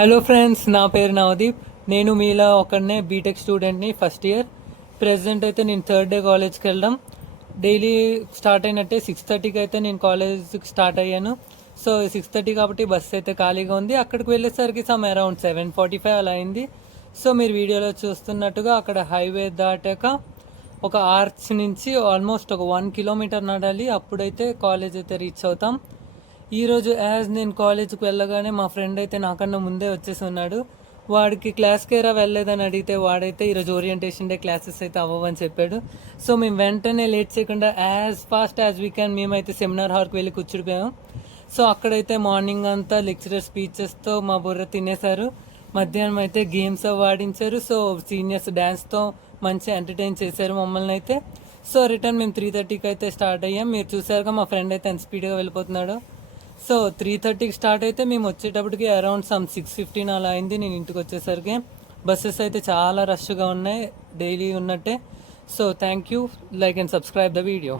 Hello friends, నా పేరు నవదీప్. నేను మీలా ఒకనే బీటెక్ స్టూడెంట్ని, ఫస్ట్ ఇయర్. ప్రెసెంట్ అయితే నేను థర్డ్ డే కాలేజ్కి వెళ్ళడం. డైలీ స్టార్ట్ అయినట్టే 6:30కి అయితే నేను కాలేజ్కి స్టార్ట్ అయ్యాను. సో 6:30 కాబట్టి బస్సు అయితే ఖాళీగా ఉంది. అక్కడికి వెళ్ళేసరికి అరౌండ్ 7:45 అలా అయింది. సో మీరు వీడియోలో చూస్తున్నట్టుగా అక్కడ హైవే దాటాక ఒక ఆర్చ్ నుంచి ఆల్మోస్ట్ ఒక 1 కిలోమీటర్ నడాలి. అప్పుడైతే కాలేజ్ అయితే రీచ్ అవుతాం. ఈరోజు నేను కాలేజ్కి వెళ్ళగానే మా ఫ్రెండ్ అయితే నాకన్నా ముందే వచ్చేసి ఉన్నాడు. వాడికి క్లాస్కేరా వెళ్ళలేదని అడిగితే వాడైతే ఈరోజు ఓరియంటేషన్ డే క్లాసెస్ అయితే అవ్వవని చెప్పాడు. సో మేము వెంటనే లేట్ చేయకుండా ఫాస్ట్ యాజ్ వీ క్యాన్ మేమైతే సెమినార్ హాల్కి వెళ్ళి కూర్చుడిపోయాం. సో అక్కడైతే మార్నింగ్ అంతా లెక్చరర్ స్పీచెస్తో మా బుర్ర తినేశారు. మధ్యాహ్నం అయితే గేమ్స్ ఆడించారు. సో సీనియర్స్ డ్యాన్స్తో మంచి ఎంటర్టైన్ చేశారు మమ్మల్ని అయితే. సో రిటర్న్ మేము 3:30కి అయితే స్టార్ట్ అయ్యాం. మీరు చూసారుగా మా ఫ్రెండ్ అయితే ఎంత స్పీడ్గా వెళ్ళిపోతున్నాడు. సో 3:30కి స్టార్ట్ అయితే మేము వచ్చేటప్పటికి అరౌండ్ 6:15 అలా అయింది. నేను ఇంటికి వచ్చేసరికి బస్సెస్ అయితే చాలా రష్గా ఉన్నాయి, డైలీ ఉన్నట్టే. So thank you, like and subscribe the video.